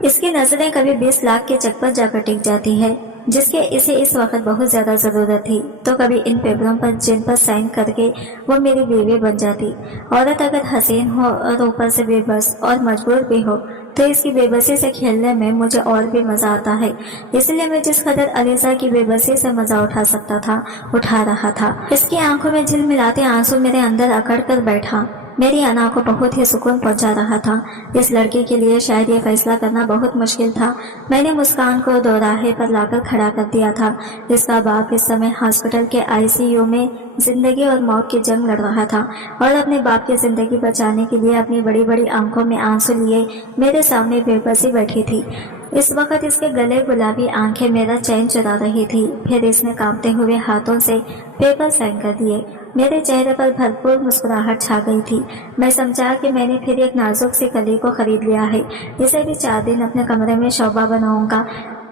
اس کی نظریں کبھی 20 لاکھ کے چیک پر جا کر ٹک جاتی ہے جس کے اسے اس وقت بہت زیادہ ضرورت تھی، تو کبھی ان پیپروں پر جن پر سائن کر کے وہ میری بیوی بن جاتی۔ عورت اگر حسین ہو اور اوپر سے بے بس اور مجبور بھی ہو تو اس کی بے بسی سے کھیلنے میں مجھے اور بھی مزہ آتا ہے، اس لیے میں جس قدر علیزہ کی بے بسی سے مزہ اٹھا سکتا تھا اٹھا رہا تھا۔ اس کی آنکھوں میں جھلملاتے آنسو میرے اندر اکڑ کر بیٹھا، میری انا کو بہت ہی سکون پہنچا رہا تھا۔ اس لڑکی کے لیے شاید یہ فیصلہ کرنا بہت مشکل تھا۔ میں نے مسکان کو دوراہے پر لا کر کھڑا کر دیا تھا۔ اس کا باپ اس سمے ہاسپٹل کے ICU میں زندگی اور موت کی جنگ لڑ رہا تھا اور اپنے باپ کی زندگی بچانے کے لیے اپنی بڑی بڑی آنکھوں میں آنسو لیے میرے سامنے بے بسی بیٹھی تھی۔ اس وقت اس کے گلے گلابی آنکھیں میرا چین چرا رہی تھی۔ پھر اس نے کانپتے ہوئے ہاتھوں سے پیپر سائن کر دیے۔ میرے چہرے پر بھرپور مسکراہٹ چھا گئی تھی۔ میں سمجھا کہ میں نے پھر ایک نازک سی کلی کو خرید لیا ہے، اسے بھی 4 دن اپنے کمرے میں شوبہ بناؤں گا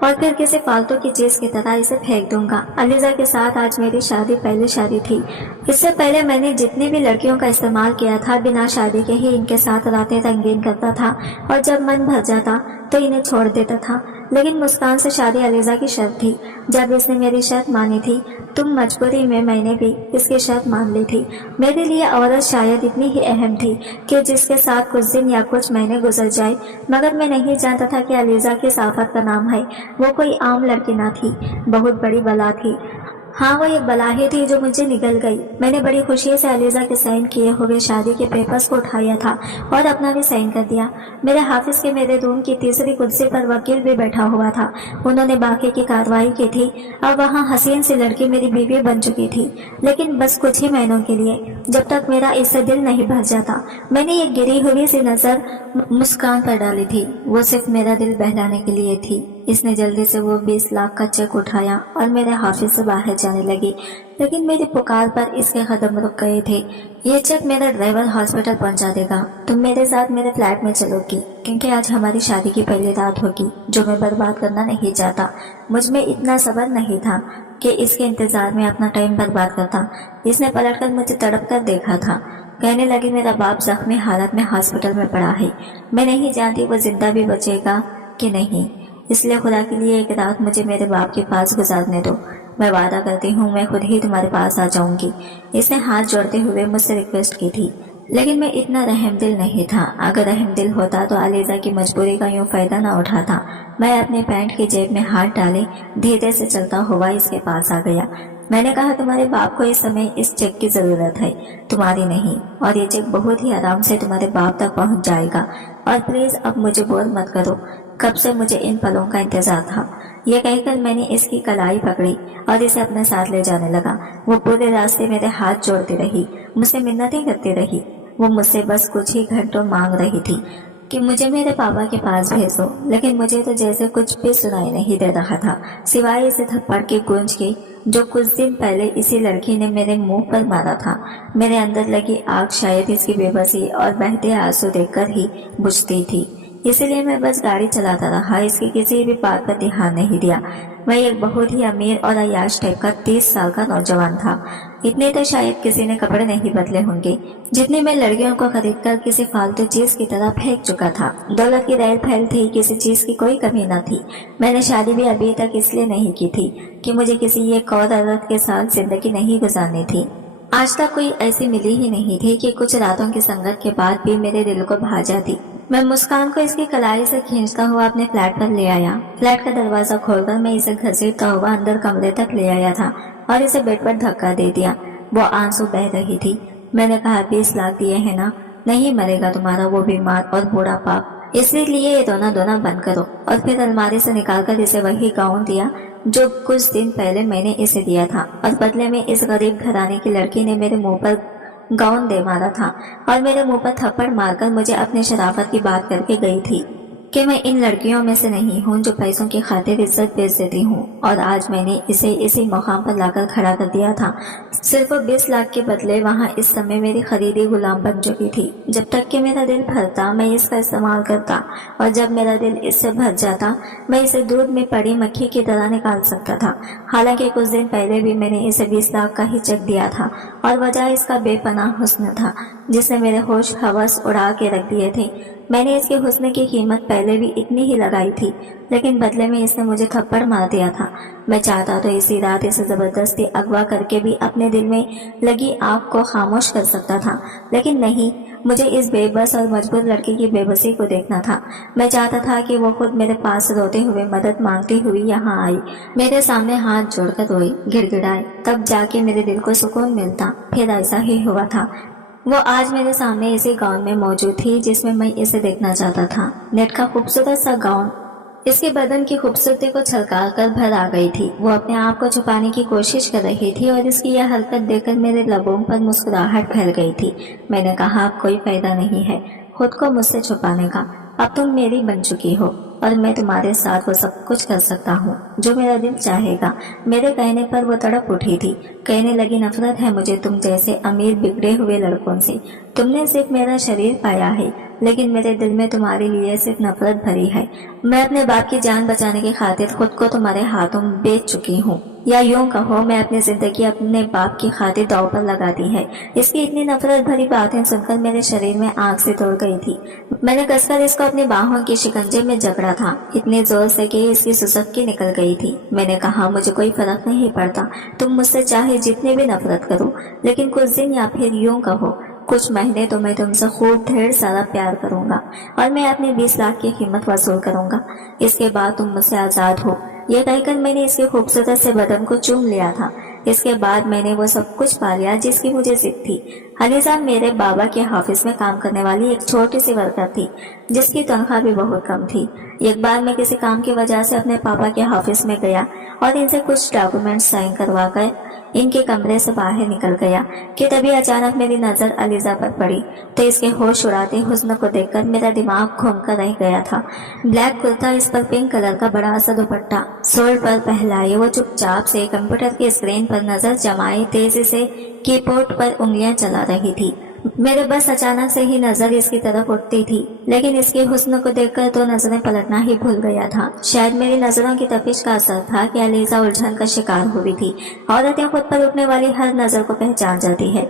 اور پھر کسی فالتو کی چیز کی طرح اسے پھینک دوں گا۔ علیزہ کے ساتھ آج میری شادی پہلی شادی تھی۔ اس سے پہلے میں نے جتنی بھی لڑکیوں کا استعمال کیا تھا بنا شادی کے ہی ان کے ساتھ راتیں رنگین کرتا تھا اور جب من بھر جاتا تو انہیں چھوڑ دیتا تھا، لیکن مسکان سے شادی علیزہ کی شرط تھی۔ جب اس نے میری شرط مانی تھی تم مجبوری میں نے بھی اس کی شرط مان لی تھی۔ میرے لیے عورت شاید اتنی ہی اہم تھی کہ جس کے ساتھ کچھ دن یا کچھ مہینے گزر جائے، مگر میں نہیں جانتا تھا کہ علیزہ کس آفت کا نام ہے۔ وہ کوئی عام لڑکی نہ تھی، بہت بڑی بلا تھی۔ ہاں، وہ ایک بلا ہی تھی جو مجھے نگل گئی۔ میں نے بڑی خوشی سے علیزہ کے سائن کیے ہوئے شادی کے پیپرز کو اٹھایا تھا اور اپنا بھی سائن کر دیا۔ میرے حافظ کے میرے روم کی تیسری کرسی پر وکیل بھی بیٹھا ہوا تھا۔ انہوں نے باقی کی کارروائی کی تھی۔ اب وہاں حسین سی لڑکی میری بیوی بن چکی تھی، لیکن بس کچھ ہی مہینوں کے لیے، جب تک میرا اس سے دل نہیں بھر جاتا۔ میں نے ایک گری ہوئی سی نظر مسکان پر ڈالی تھی، وہ صرف میرا دل بہلانے کے لیے تھی۔ اس نے جلدی سے وہ 20 لاکھ کا چیک اٹھایا اور میرے حافظ سے باہر جانے لگی، لیکن میری پکار پر اس کے قدم رک گئے تھے۔ یہ چیک میرا ڈرائیور ہاسپٹل پہنچا دے گا، تم میرے ساتھ میرے فلیٹ میں چلو گی، کیونکہ آج ہماری شادی کی پہلی رات ہوگی جو میں برباد کرنا نہیں چاہتا۔ مجھ میں اتنا صبر نہیں تھا کہ اس کے انتظار میں اپنا ٹائم برباد کرتا۔ اس نے پلٹ کر مجھے تڑپ کر دیکھا تھا، کہنے لگی میرا باپ زخمی حالت میں ہاسپٹل میں پڑا ہے، میں نہیں جانتی وہ زندہ بھی بچے گا کہ نہیں، اس لیے خدا کے لیے ایک رات مجھے میرے باپ کے پاس گزارنے دو، میں وعدہ کرتی ہوں میں خود ہی تمہارے پاس آ جاؤں گی۔ اس نے ہاتھ جوڑتے ہوئے مجھ سے ریکویسٹ کی تھی، لیکن میں اتنا رحم دل نہیں تھا۔ اگر رحم دل ہوتا تو علیزہ کی مجبوری کا یوں فائدہ نہ اٹھاتا۔ میں اپنے پینٹ کی جیب میں ہاتھ ڈالے دھیرے سے چلتا ہوا اس کے پاس آ گیا۔ میں نے کہا تمہارے باپ کو اس سمے اس چیک کی ضرورت ہے، تمہاری نہیں، اور یہ چیک بہت ہی آرام سے تمہارے باپ تک پہنچ جائے گا، اور پلیز اب مجھے بور مت کرو، کب سے مجھے ان پلوں کا انتظار تھا۔ یہ کہہ کر میں نے اس کی کلائی پکڑی اور اسے اپنے ساتھ لے جانے لگا۔ وہ پورے راستے میرے ہاتھ جوڑتی رہی، مجھ سے منتیں کرتی رہی۔ وہ مجھ سے بس کچھ ہی گھنٹوں مانگ رہی تھی کہ مجھے میرے پاپا کے پاس بھیج دو، لیکن مجھے تو جیسے کچھ بھی سنائی نہیں دے رہا تھا سوائے اسے تھپڑ کی گونج کے جو کچھ دن پہلے اسی لڑکی نے میرے منہ پر مارا تھا۔ میرے اندر لگی آگ شاید اس کی بے بسی اور بہتے آنسو دیکھ کر ہی بجھتی تھی، اسی لیے میں بس گاڑی چلاتا رہا، اس کی کسی بھی بات پر دھیان نہیں دیا۔ میں ایک بہت ہی امیر اور عیاش ٹائپ کا 30 سال کا نوجوان تھا۔ اتنے تو شاید کسی نے کپڑے نہیں بدلے ہوں گے جتنے میں لڑکیوں کو خرید کر کسی فالتو چیز کی طرح پھینک چکا تھا۔ دولت کی ریل پھیل تھی، کسی چیز کی کوئی کمی نہ تھی۔ میں نے شادی بھی ابھی تک اس لیے نہیں کی تھی کہ مجھے کسی ایک اور عورت کے ساتھ زندگی نہیں گزارنی تھی۔ آج تک کوئی ایسی ملی ہی نہیں تھی کہ کچھ راتوں کی سنگت کے بعد بھی میرے دل کو بھا جاتی۔ میں مسکان کو اس کی کلائی سے کھینچتا ہوا اپنے فلیٹ پر لے آیا۔ فلیٹ کا دروازہ کھول کر میں اسے گھسیٹتا ہوا اندر کمرے تک لے آیا تھا اور اسے بیڈ پر دھکا دے دیا۔ وہ آنسو بہہ رہی تھی۔ میں نے کہا 20 لاکھ دیے ہیں نا، نہیں مرے گا تمہارا وہ بیمار اور بوڑھا باپ، اس لیے یہ دونا بند کرو۔ اور پھر الماری سے نکال کر اسے وہی گاؤن دیا جو کچھ دن پہلے میں نے اسے دیا تھا، اور بدلے میں اس غریب گھرانے کی لڑکی نے میرے منہ پر گاؤن دے مارا تھا اور میرے منہ پر تھپڑ مار کر مجھے اپنی شرافت کی بات کر کے گئی تھی کہ میں ان لڑکیوں میں سے نہیں ہوں جو پیسوں کی خاطر عزت بیچ دیتی ہوں، اور آج میں نے اسے اسی مقام پر لا کر کھڑا کر دیا تھا۔ صرف 20 لاکھ کے بدلے وہاں اس سمے میری خریدی غلام بن چکی تھی۔ جب تک کہ میرا دل بھرتا میں اس کا استعمال کرتا، اور جب میرا دل اس سے بھر جاتا میں اسے دودھ میں پڑی مکھی کی طرح نکال سکتا تھا۔ حالانکہ کچھ دن پہلے بھی میں نے اسے 20 لاکھ کا ہی چیک دیا تھا، اور وجہ اس کا بے پناہ حسن تھا جس نے میرے ہوش حواس اڑا کے رکھ دیے تھے۔ میں نے اس کے حسن کی قیمت پہلے بھی اتنی ہی لگائی تھی، لیکن بدلے میں اس نے مجھے تھپڑ مار دیا تھا۔ میں چاہتا تو اسی رات اسے زبردستی اغوا کر کے بھی اپنے دل میں لگی آگ کو خاموش کر سکتا تھا، لیکن نہیں، مجھے اس بے بس اور مجبور لڑکی کی بے بسی کو دیکھنا تھا۔ میں چاہتا تھا کہ وہ خود میرے پاس روتے ہوئے مدد مانگتی ہوئی یہاں آئی، میرے سامنے ہاتھ جوڑ کر روئی، گڑ گڑائے، تب جا کے میرے دل کو سکون ملتا۔ پھر ایسا ہی ہوا تھا۔ وہ آج میرے سامنے اسی گاؤن میں موجود تھی جس میں میں اسے دیکھنا چاہتا تھا۔ نیٹ کا خوبصورت سا گاؤن اس کے بدن کی خوبصورتی کو چھلکا کر بھر آ گئی تھی۔ وہ اپنے آپ کو چھپانے کی کوشش کر رہی تھی اور اس کی یہ حرکت دیکھ کر میرے لبوں پر مسکراہٹ پھیل گئی تھی۔ میں نے کہا، اب کوئی فائدہ نہیں ہے خود کو مجھ سے چھپانے کا، اب تم میری بن چکی ہو اور میں تمہارے ساتھ وہ سب کچھ کر سکتا ہوں جو میرا دل چاہے گا۔ میرے کہنے پر وہ تڑپ اٹھی تھی، کہنے لگی، نفرت ہے مجھے تم جیسے امیر بگڑے ہوئے لڑکوں سے۔ تم نے صرف میرا شریر پایا ہے، لیکن میرے دل میں تمہارے لیے صرف نفرت بھری ہے۔ میں اپنے باپ کی جان بچانے کی خاطر خود کو تمہارے ہاتھوں بیچ چکی ہوں، یا یوں کہو میں اپنی زندگی اپنے باپ کی خاطر داؤ پر لگا دی ہے۔ اس کی اتنی نفرت بھری باتیں سن کر میرے شریر میں آگ سے دوڑ گئی تھی۔ میں نے کس کر اس کو اپنی باہوں کے شکنجے میں جکڑا تھا، اتنے زور سے کہ اس کی سسکی نکل گئی تھی۔ میں نے کہا، مجھے کوئی فرق نہیں پڑتا، تم مجھ سے چاہے جتنے بھی نفرت کرو، لیکن کچھ دن یا پھر یوں کہو کچھ مہینے تو میں تم سے خوب ڈھیر سارا پیار کروں گا اور میں اپنے 20 لاکھ کی قیمت وصول کروں گا۔ اس کے بعد تم مجھ سے آزاد ہو۔ یہ کہہ کر میں نے اس کے خوبصورت سے بدن کو چوم لیا تھا۔ اس کے بعد میں نے وہ سب کچھ پا لیا جس کی مجھے ضد تھی۔ علیزہ میرے بابا کے آفس میں کام کرنے والی ایک چھوٹی سی ورکر تھی جس کی تنخواہ بھی بہت کم تھی۔ ایک بار میں کسی کام کی وجہ سے اپنے پاپا کے آفس میں گیا اور ان سے کچھ ڈاکومنٹ سائن کروا کر ان کے کمرے سے باہر نکل گیا کہ تبھی اچانک میری نظر علیزہ پر پڑی تو اس کے ہوش اڑاتے حسن کو دیکھ کر میرا دماغ گھوم کر رہ گیا تھا۔ بلیک کرتا، اس پر پنک کلر کا بڑا سا دوپٹہ، سول پر پہلائے وہ چپ چاپ سے کمپیوٹر کی اسکرین پر نظر جمائے تیزی سے کی بورڈ پر انگلیاں چلا رہی تھی۔ میرے بس اچانک سے ہی نظر اس کی طرف اٹھتی تھی، لیکن اس کے حسن کو دیکھ کر تو نظریں پلٹنا ہی بھول گیا تھا۔ شاید میری نظروں کی تپش کا اثر تھا کہ علیزہ الجھن کا شکار ہوئی تھی۔ عورتیں خود پر اٹھنے والی ہر نظر کو پہچان جاتی ہے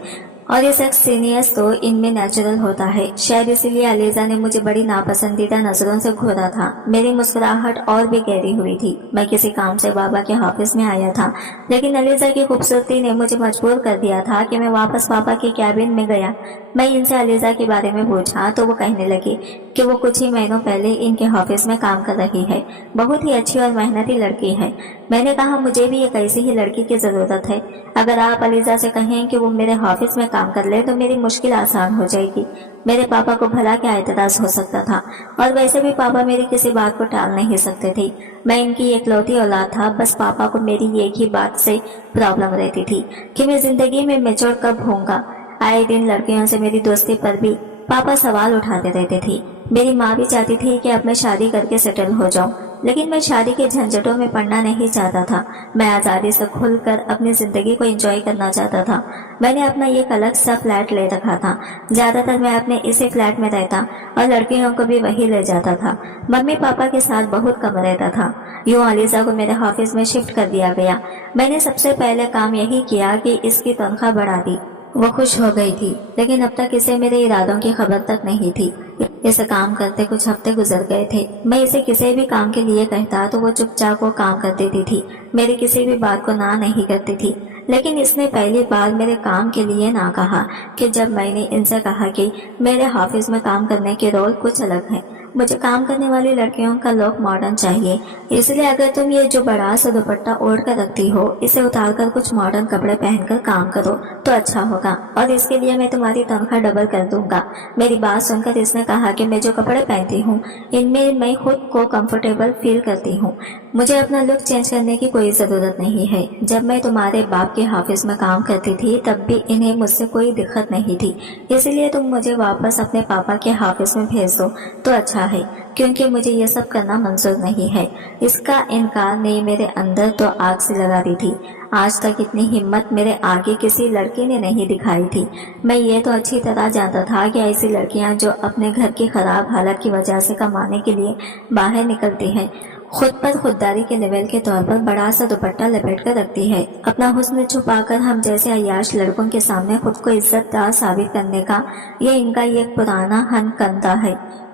اور یہ سیکسینس تو ان میں نیچرل ہوتا ہے۔ شاید اسی لیے علیزہ نے مجھے بڑی ناپسندیدہ نظروں سے گھورا تھا۔ میری مسکراہٹ اور بھی گہری ہوئی تھی۔ میں کسی کام سے بابا کے آفس میں آیا تھا، لیکن علیزہ کی خوبصورتی نے مجھے مجبور کر دیا تھا کہ میں واپس بابا کے کیبن میں گیا۔ میں ان سے علیزہ کے بارے میں پوچھا تو وہ کہنے لگی کہ وہ کچھ ہی مہینوں پہلے ان کے آفس میں کام کر رہی ہے، بہت ہی اچھی اور محنتی لڑکی ہے۔ میں نے کہا، مجھے بھی ایک ایسی ہی لڑکی کی ضرورت ہے۔ اگر آپ علیزہ سے کہیں کہ وہ میرے آفس میں کام کر لے تو میری مشکل آسان ہو جائے گی۔ میرے پاپا کو بھلا کیا اعتراض ہو سکتا تھا، اور ویسے بھی پاپا میری کسی بات کو ٹال نہیں سکتے تھے۔ میں ان کی اکلوتی اولاد تھا، بس پاپا کو میری ایک ہی بات سے پرابلم رہتی تھی کہ میں زندگی میں میچور کب ہوں گا۔ آئے دن لڑکیوں سے میری دوستی پر بھی پاپا سوال اٹھاتے رہتے تھے۔ میری ماں بھی چاہتی تھی کہ اب میں شادی کر کے سیٹل ہو جاؤں، لیکن میں شادی کے جھنجھٹوں میں پڑنا نہیں چاہتا تھا۔ میں آزادی سے کھل کر اپنی زندگی کو انجوائے کرنا چاہتا تھا۔ میں نے اپنا ایک الگ سا فلیٹ لے رکھا تھا، زیادہ تر میں اپنے اسی فلیٹ میں رہتا اور لڑکیوں کو بھی وہی لے جاتا تھا۔ ممی پاپا کے ساتھ بہت کم رہتا تھا۔ یوں علیزہ کو میرے آفس میں شفٹ کر دیا گیا۔ میں نے سب سے پہلے کام یہی کیا کہ اس کی تنخواہ بڑھا دی۔ وہ خوش ہو گئی تھی، لیکن اب تک اسے میرے ارادوں کی خبر تک نہیں تھی۔ اسے کام کرتے کچھ ہفتے گزر گئے تھے۔ میں اسے کسی بھی کام کے لیے کہتا تو وہ چپ چاپ وہ کام کر دیتی تھی، میری کسی بھی بات کو نہ نہیں کرتی تھی۔ لیکن اس نے پہلی بار میرے کام کے لیے نہ کہا کہ جب میں نے ان سے کہا کہ میرے آفس میں کام کرنے کے رول کچھ الگ ہیں، مجھے کام کرنے والی لڑکیوں کا لوک ماڈرن چاہیے، اس لیے اگر تم یہ جو بڑا سا دوپٹہ اوڑھ کر رکھتی ہو اسے اتار کر کچھ ماڈرن کپڑے پہن کر کام کرو تو اچھا ہوگا، اور اس کے لیے میں تمہاری تنخواہ ڈبل کر دوں گا۔ میری بات سن کر اس نے کہا کہ میں جو کپڑے پہنتی ہوں ان میں میں خود کو کمفرٹیبل فیل کرتی ہوں، مجھے اپنا لک چینج کرنے کی کوئی ضرورت نہیں ہے۔ جب میں تمہارے باپ کے آفس میں کام کرتی تھی تب بھی انہیں مجھ سے کوئی دقت نہیں تھی، اسی لیے تم مجھے واپس اپنے پاپا کے آفس میں بھیج دو تو اچھا ہے، کیونکہ مجھے یہ سب کرنا منظور نہیں ہے۔ اس کا انکار نے میرے اندر تو آگ سے لگا دی تھی۔ آج تک اتنی ہمت میرے آگے کسی لڑکی نے نہیں دکھائی تھی۔ میں یہ تو اچھی طرح جانتا تھا کہ ایسی لڑکیاں جو اپنے گھر کی خراب حالت کی وجہ سے کمانے کے لیے باہر نکلتی ہیں، خود پر خودداری کے لیول کے طور پر بڑا سا دوپٹہ لپیٹ کر رکھتی ہے۔ اپنا حسن چھپا کر ہم جیسے عیاش لڑکوں کے سامنے خود کو عزت دار ثابت کرنے کا یہ ان کا ایک پرانا ہن کنتا ہے۔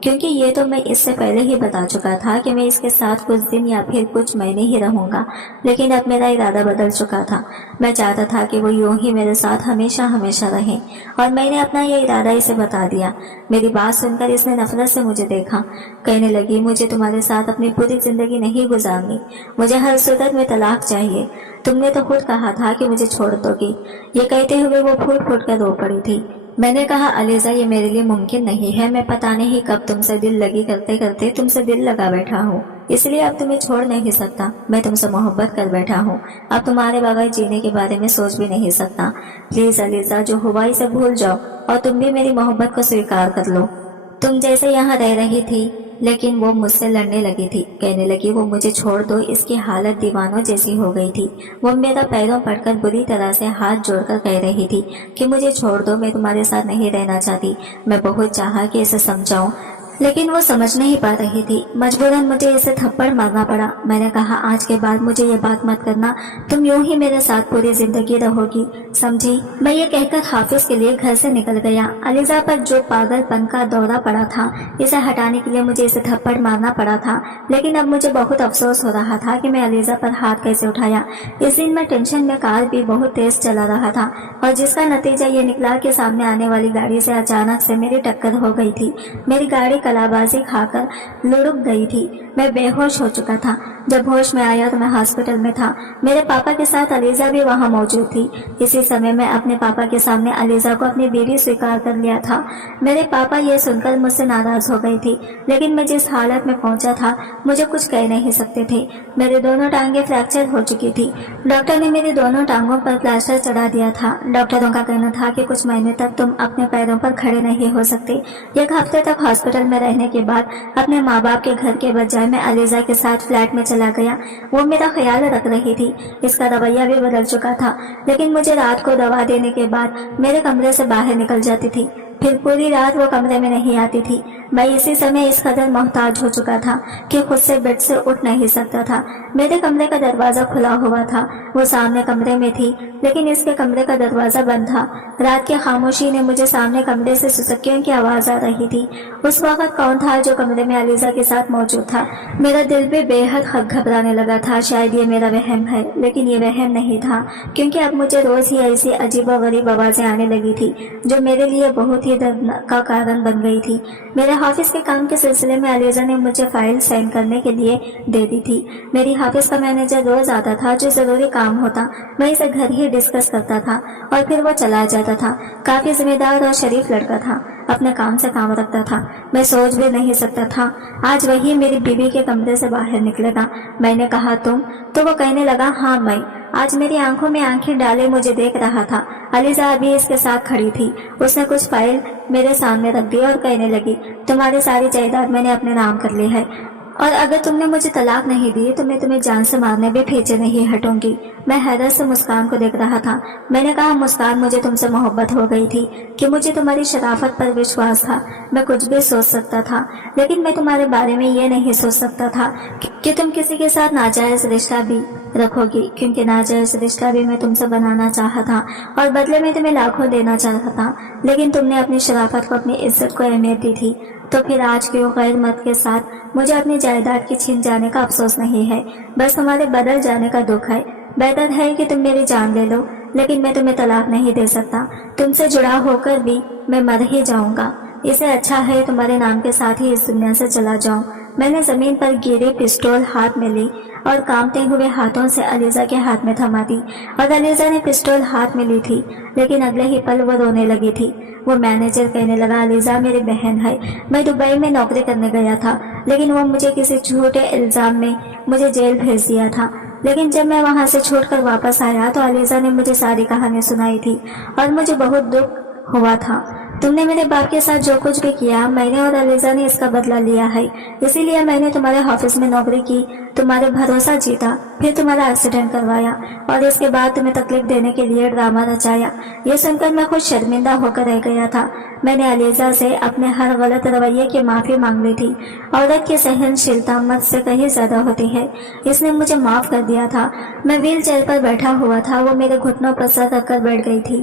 کیونکہ یہ تو میں اس سے پہلے ہی بتا چکا تھا کہ میں اس کے ساتھ کچھ دن یا پھر کچھ مہینے ہی رہوں گا، لیکن اب میرا ارادہ بدل چکا تھا۔ میں چاہتا تھا کہ وہ یوں ہی میرے ساتھ ہمیشہ ہمیشہ رہے، اور میں نے اپنا یہ ارادہ اسے بتا دیا۔ میری بات سن کر اس نے نفرت سے مجھے دیکھا، کہنے لگی مجھے تمہارے ساتھ اپنی پوری زندگی نہیں گزارنی، مجھے ہر صورت میں طلاق چاہیے، تم نے تو خود کہا تھا کہ مجھے چھوڑ دو گی۔ یہ کہتے ہوئے وہ پھوٹ پھوٹ کر رو پڑی تھی۔ میں نے کہا علیزہ یہ میرے لیے ممکن نہیں ہے، میں پتہ نہیں کب تم سے دل لگی کرتے کرتے تم سے دل لگا بیٹھا ہوں، اس لیے اب تمہیں چھوڑ نہیں سکتا، میں تم سے محبت کر بیٹھا ہوں، اب تمہارے بغیر جینے کے بارے میں سوچ بھی نہیں سکتا، پلیز علیزہ جو ہوا اسے بھول جاؤ اور تم بھی میری محبت کو سویکار کر لو۔ تم جیسے یہاں رہ رہی تھی لیکن وہ مجھ سے لڑنے لگی تھی، کہنے لگی وہ مجھے چھوڑ دو، اس کی حالت دیوانوں جیسی ہو گئی تھی، وہ میرا پیروں پڑ کر بری طرح سے ہاتھ جوڑ کر کہہ رہی تھی کہ مجھے چھوڑ دو، میں تمہارے ساتھ نہیں رہنا چاہتی۔ میں بہت چاہا کہ اسے سمجھاؤں لیکن وہ سمجھ نہیں پا رہی تھی، مجبوراً مجھے اسے تھپڑ مارنا پڑا۔ میں نے کہا آج کے بعد مجھے یہ بات مت کرنا، تم یوں ہی میرے ساتھ پوری زندگی رہو گی، سمجھی؟ میں یہ کہہ کر حافظ کے لیے گھر سے نکل گیا۔ علیزہ پر جو پاگل پن کا دورہ پڑا تھا اسے ہٹانے کے لیے مجھے اسے تھپڑ مارنا پڑا تھا، لیکن اب مجھے بہت افسوس ہو رہا تھا کہ میں علیزہ پر ہاتھ کیسے اٹھایا۔ اس دن میں ٹینشن میں کار بھی بہت تیز چلا رہا تھا، اور جس کا نتیجہ یہ نکلا کہ سامنے آنے والی گاڑی سے اچانک سے میری ٹکر ہو گئی تھی۔ میری گاڑی کلا بازی کھا کر لڑک گئی تھی، میں بے ہوش ہو چکا تھا۔ جب ہوش میں آیا تو میں ہاسپٹل میں تھا، میرے پاپا کے ساتھ علیزہ بھی وہاں موجود تھی۔ اسی سمے میں اپنے پاپا کے سامنے علیزہ کو اپنی بیوی سویکار کر لیا تھا۔ میرے پاپا یہ سن کر مجھ سے ناراض ہو گئی تھی، لیکن میں جس حالت میں پہنچا تھا مجھے کچھ کہہ نہیں سکتے تھے۔ میرے دونوں ٹانگیں فریکچر ہو چکی تھی، ڈاکٹر نے میری دونوں ٹانگوں پر پلاسٹر چڑھا دیا تھا۔ ڈاکٹروں کا کہنا تھا کہ کچھ مہینے تک تم اپنے پیروں پر کھڑے نہیں ہو سکتے۔ ایک ہفتے تک ہاسپٹل میں رہنے کے بعد اپنے ماں باپ کے گھر کے بجائے میں علیزہ کے ساتھ فلیٹ میں چلا گیا۔ وہ میرا خیال رکھ رہی تھی، اس کا رویہ بھی بدل چکا تھا، لیکن مجھے رات کو دوا دینے کے بعد میرے کمرے سے باہر نکل جاتی تھی، پھر پوری رات وہ کمرے میں نہیں آتی تھی۔ میں اسی سمے اس قدر محتاج ہو چکا تھا کہ خود سے بیڈ سے اٹھ نہیں سکتا تھا۔ میرے کمرے کا دروازہ کھلا ہوا تھا، وہ سامنے کمرے میں تھی لیکن اس کے کمرے کا دروازہ بند تھا۔ رات کی خاموشی نے مجھے سامنے کمرے سے سسکیوں کی آواز آ رہی تھی۔ اس وقت کون تھا جو کمرے میں علیزہ کے ساتھ موجود تھا؟ میرا دل بھی بے حد گھبرانے لگا تھا۔ شاید یہ میرا وہم ہے، لیکن یہ وہم نہیں تھا، کیونکہ اب مجھے روز ہی ایسی عجیب و غریب آوازیں آنے لگی تھی جو میرے لیے بہت ہی درد کا کارن بن گئی تھی۔ میرے حافظ کے کام کے سلسلے میں علیزہ نے مجھے فائل سائن کرنے کے لیے دے دی تھی۔ میری حافظ کا مینیجر روز آتا تھا، جو ضروری کام ہوتا میں اسے گھر ہی ڈسکس کرتا تھا اور پھر وہ چلا جاتا تھا۔ کافی ذمہ دار اور شریف لڑکا تھا، اپنے کام سے کام رکھتا تھا، میں سوچ بھی نہیں سکتا تھا آج وہی میری بیوی کے کمرے سے باہر نکلے گا۔ میں نے کہا تم؟ تو وہ کہنے لگا ہاں میں۔ آج میری آنکھوں میں آنکھیں ڈالے مجھے دیکھ رہا تھا۔ علیزہ ابھی اس کے ساتھ کھڑی تھی، اس نے کچھ فائل میرے سامنے رکھ دی اور کہنے لگی تمہاری ساری جائیداد میں نے اپنے نام کر لی ہے، اور اگر تم نے مجھے طلاق نہیں دی تو میں تمہیں جان سے مارنے بھی پیچھے نہیں ہٹوں گی۔ میں حیرت سے مسکان کو دیکھ رہا تھا۔ میں نے کہا مسکان مجھے تم سے محبت ہو گئی تھی کہ مجھے تمہاری شرافت پر وشواس تھا، میں کچھ بھی سوچ سکتا تھا، لیکن میں تمہارے بارے میں یہ نہیں سوچ سکتا تھا کہ تم کسی کے ساتھ ناجائز رشتہ بھی رکھو گی، کیونکہ ناجائز رشتہ بھی میں تم سے بنانا چاہا تھا اور بدلے میں تمہیں لاکھوں دینا چاہتا تھا، لیکن تم نے اپنی شرافت کو، اپنی عزت کو اہمیت دی تھی۔ تو پھر آج کیوں غیر مرد کے ساتھ مجھے اپنی جائیداد کی چھین جانے کا افسوس نہیں ہے، بس تمہارے بدل جانے کا دکھ ہے۔ بہتر ہے کہ تم میری جان لے لو، لیکن میں تمہیں طلاق نہیں دے سکتا، تم سے جڑا ہو کر بھی میں مر ہی جاؤں گا، اسے اچھا ہے تمہارے نام کے ساتھ ہی اس دنیا سے چلا جاؤں۔ میں نے زمین پر گری پسٹول ہاتھ میں لی اور کانپتے ہوئے ہاتھوں سے علیزہ کے ہاتھ میں تھما دی، اور علیزہ نے پسٹول ہاتھ میں لی تھی، لیکن اگلے ہی پل وہ رونے لگی تھی۔ وہ مینیجر کہنے لگا علیزہ میری بہن ہے، میں دبئی میں نوکری کرنے گیا تھا، لیکن وہ مجھے کسی جھوٹے الزام میں مجھے جیل بھیج دیا تھا، لیکن جب میں وہاں سے چھوٹ کر واپس آیا تو علیزہ نے مجھے ساری کہانی سنائی تھی اور مجھے بہت دکھ ہوا تھا۔ تم نے میرے باپ کے ساتھ جو کچھ بھی کیا، میں نے اور علیزہ نے اس کا بدلہ لیا ہے، اسی لیے میں نے تمہارے آفس میں نوکری کی، تمہارے بھروسہ جیتا، پھر تمہارا ایکسیڈنٹ کروایا اور اس کے بعد تمہیں تکلیف دینے کے لیے ڈرامہ رچایا۔ یہ سن کر میں خود شرمندہ ہو کر رہ گیا تھا۔ میں نے علیزہ سے اپنے ہر غلط رویے کی معافی مانگ لی تھی۔ عورت کی سہنشیلتا مرد سے کہیں زیادہ ہوتی ہے، اس نے مجھے معاف کر دیا تھا۔ میں ویل چیئر پر بیٹھا ہوا تھا، وہ میرے گھٹنوں پر سر رکھ کر بیٹھ گئی تھی۔